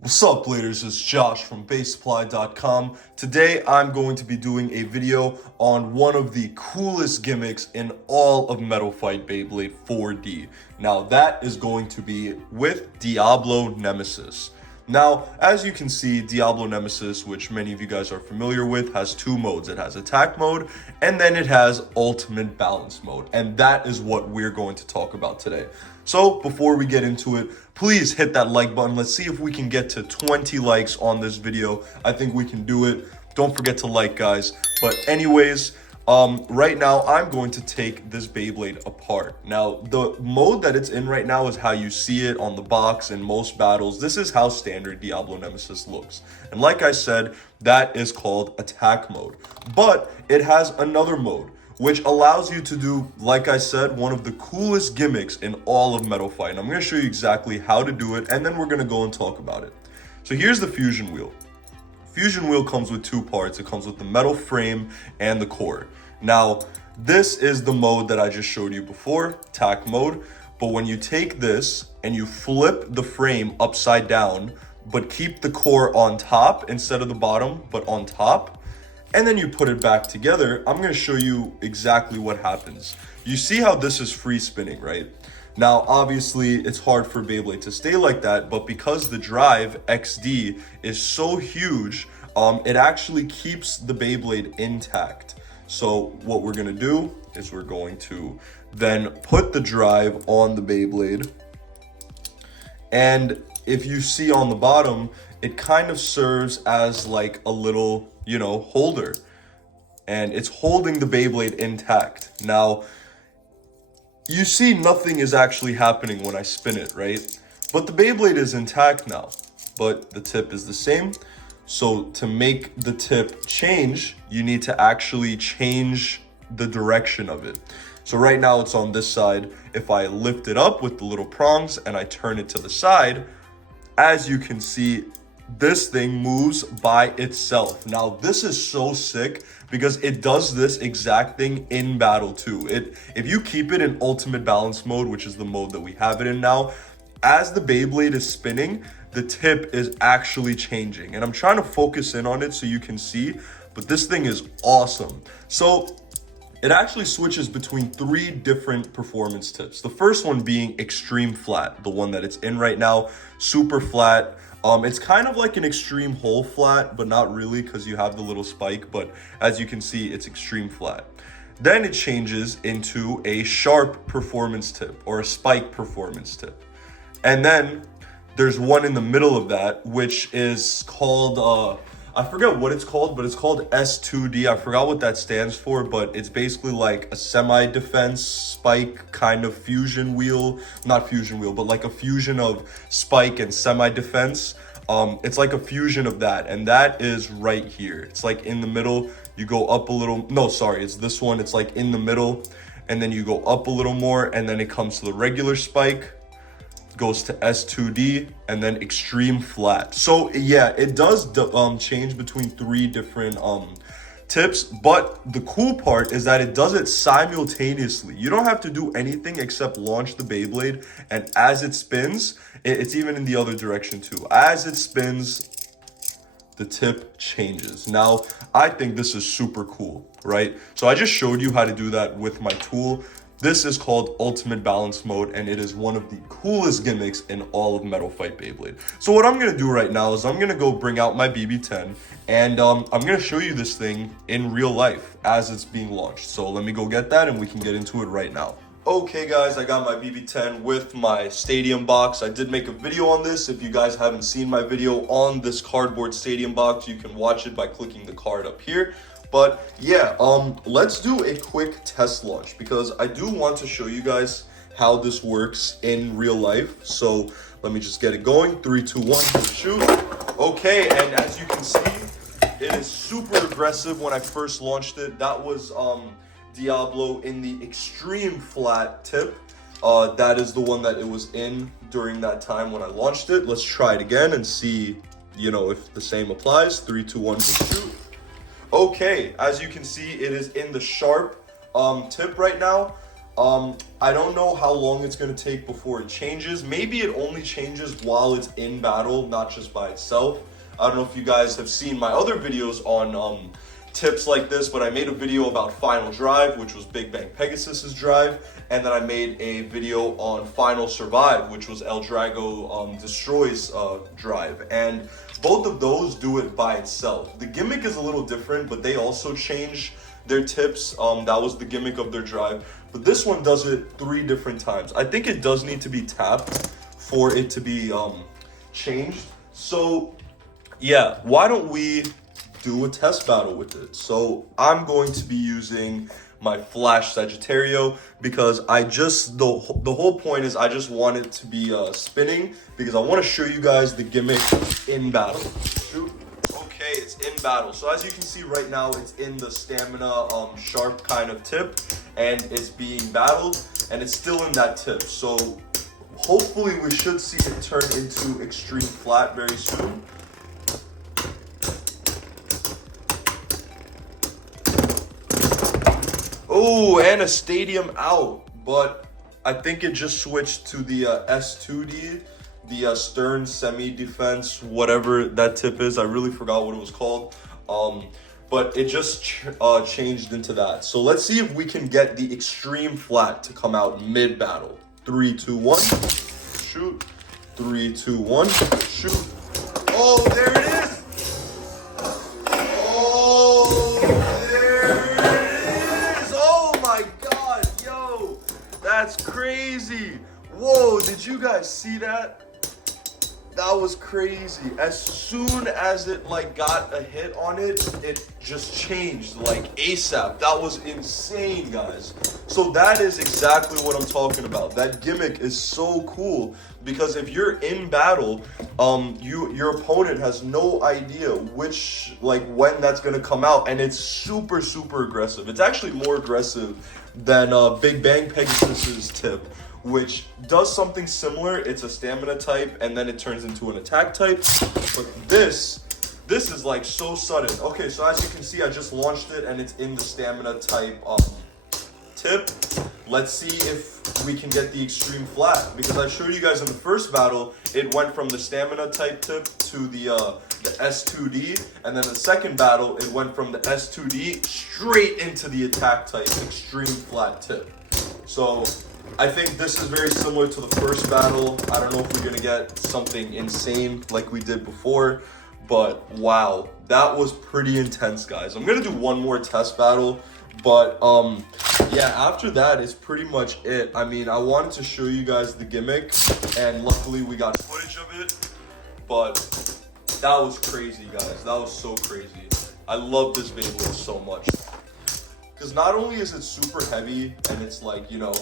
What's up, Bladers? It's Josh from BaseSupply.com. Today, I'm going to be doing a video on one of the coolest gimmicks in all of Metal Fight Beyblade 4D. Now, that is going to be with Diablo Nemesis. Now, as you can see, Diablo Nemesis, which many of you guys are familiar with, has two modes. It has attack mode, and then it has ultimate balance mode. And that is what we're going to talk about today. So, before we get into it, please hit that like button. Let's see if we can get to 20 likes on this video. I think we can do it. Don't forget to like, guys. But anyways, right now I'm going to take this Beyblade apart. Now, the mode that it's in right now is how you see it on the box in most battles. This is how standard Diablo Nemesis looks. And like I said, that is called attack mode. But it has another mode, which allows you to do, like I said, one of the coolest gimmicks in all of Metal Fight. And I'm going to show you exactly how to do it, and then we're going to go and talk about it. So here's the fusion wheel. Fusion wheel comes with two parts. It comes with the metal frame and the core. Now, this is the mode that I just showed you before, attack mode. But when you take this and you flip the frame upside down, but keep the core on top instead of the bottom, but on top, and then you put it back together, I'm going to show you exactly what happens. You see how this is free spinning, right? Now, obviously, it's hard for Beyblade to stay like that, but because the drive XD is so huge, it actually keeps the Beyblade intact. So what we're going to do is we're going to then put the drive on the Beyblade. And if you see on the bottom, it kind of serves as like a little, holder. And it's holding the Beyblade intact. Now, you see nothing is actually happening when I spin it, right? But the Beyblade is intact now, but the tip is the same. So to make the tip change, you need to actually change the direction of it. So right now it's on this side. If I lift it up with the little prongs and I turn it to the side, as you can see, this thing moves by itself. Now, this is so sick because it does this exact thing in battle too. If you keep it in ultimate balance mode, which is the mode that we have it in now, as the Beyblade is spinning, the tip is actually changing. And I'm trying to focus in on it so you can see, but this thing is awesome. So it actually switches between three different performance tips. The first one being extreme flat, the one that it's in right now, super flat. It's kind of like an extreme hole flat, but not really because you have the little spike, but as you can see, it's extreme flat. Then it changes into a sharp performance tip or a spike performance tip. And then there's one in the middle of that, which is called, I forget what it's called, but it's called S2D. I forgot what that stands for, but it's basically like a semi-defense spike kind of fusion wheel. Not fusion wheel, but like a fusion of spike and semi-defense. It's like a fusion of that, and that is right here. It's like in the middle, you go up a little, no, sorry, it's this one. It's like in the middle, and then you go up a little more, and then it comes to the regular spike, goes to S2D, and then extreme flat. So yeah, it does change between three different tips, but the cool part is that it does it simultaneously. You don't have to do anything except launch the Beyblade, and as it spins, it's even in the other direction too. As it spins, the tip changes. Now, I think this is super cool, right? So I just showed you how to do that with my tool. This is called Ultimate Balance Mode, and it is one of the coolest gimmicks in all of Metal Fight Beyblade. So what I'm going to do right now is I'm going to go bring out my BB-10, and I'm going to show you this thing in real life as it's being launched. So let me go get that, and we can get into it right now. Okay, guys, I got my BB-10 with my stadium box. I did make a video on this. If you guys haven't seen my video on this cardboard stadium box, you can watch it by clicking the card up here. But yeah, let's do a quick test launch because I do want to show you guys how this works in real life. So let me just get it going. 3, 2, 1, shoot. Okay, and as you can see, it is super aggressive when I first launched it. That was Diablo in the extreme flat tip. That is the one that it was in during that time when I launched it. Let's try it again and see, if the same applies. 3, 2, 1, shoot. Okay, as you can see, it is in the sharp tip right now. I don't know how long it's going to take before it changes. Maybe it only changes while it's in battle, not just by itself. I don't know if you guys have seen my other videos on tips like this, but I made a video about Final Drive, which was Big Bang Pegasus's drive, and then I made a video on Final Survive, which was El Drago Destroy's drive, and both of those do it by itself. The gimmick is a little different, but they also change their tips. That was the gimmick of their drive, but this one does it 3 different times. I think it does need to be tapped for it to be changed. So yeah, why don't we do a test battle with it? So I'm going to be using my Flash Sagittario because the whole point is I just want it to be spinning because I want to show you guys the gimmick in battle. Shoot. Okay, it's in battle. So as you can see right now, it's in the stamina sharp kind of tip, and it's being battled, and it's still in that tip. So hopefully we should see it turn into extreme flat very soon. Oh, and a stadium out, but I think it just switched to the S2D, the stern semi-defense, whatever that tip is. I really forgot what it was called, but it just changed into that. So let's see if we can get the extreme flat to come out mid-battle. 3, 2, 1, shoot. 3, 2, 1, shoot. Oh, there it is. That's crazy. Whoa, did you guys see that? That was crazy. As soon as it like got a hit on it, it just changed like ASAP. That was insane, guys. So that is exactly what I'm talking about. That gimmick is so cool because if you're in battle, your opponent has no idea when that's gonna come out, and it's super aggressive. It's actually more aggressive than Big Bang Pegasus's tip, which does something similar. It's a stamina type, and then it turns into an attack type. But this is like so sudden. Okay, so as you can see, I just launched it, and it's in the stamina type tip. Let's see if we can get the extreme flat, because I showed you guys in the first battle, it went from the stamina type tip to the S2D, and then the second battle, it went from the S2D straight into the attack type extreme flat tip. So I think this is very similar to the first battle. I don't know if we're gonna get something insane like we did before, but wow, that was pretty intense, guys. I'm gonna do one more test battle, but yeah, after that is pretty much it. I mean, I wanted to show you guys the gimmick, and luckily we got footage of it, but that was crazy, guys. That was so crazy. I love this Beyblade so much because not only is it super heavy, and it's like, you know,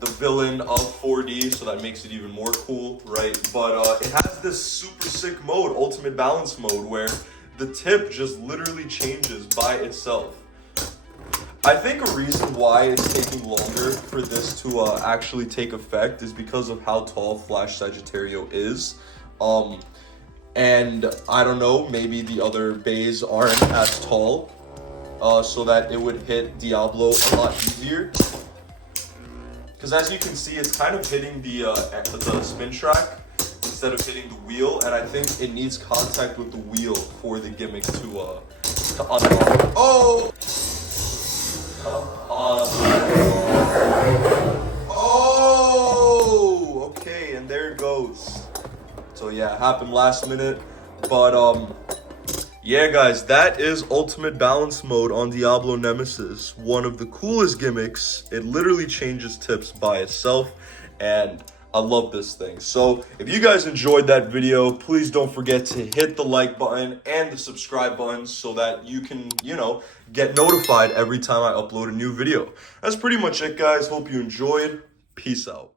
the villain of 4D, so that makes it even more cool, right? But it has this super sick mode, ultimate balance mode, where the tip just literally changes by itself. I think a reason why it's taking longer for this to actually take effect is because of how tall Flash Sagittario is. And I don't know, maybe the other bays aren't as tall, so that it would hit Diablo a lot easier. Because as you can see, it's kind of hitting the spin track instead of hitting the wheel, and I think it needs contact with the wheel for the gimmick to unlock. Oh! Oh! Okay, and there it goes. So yeah, it happened last minute, but yeah, guys, that is ultimate balance mode on Diablo Nemesis. One of the coolest gimmicks. It literally changes tips by itself, and I love this thing. So if you guys enjoyed that video, please don't forget to hit the like button and the subscribe button so that you can, you know, get notified every time I upload a new video. That's pretty much it, guys. Hope you enjoyed. Peace out.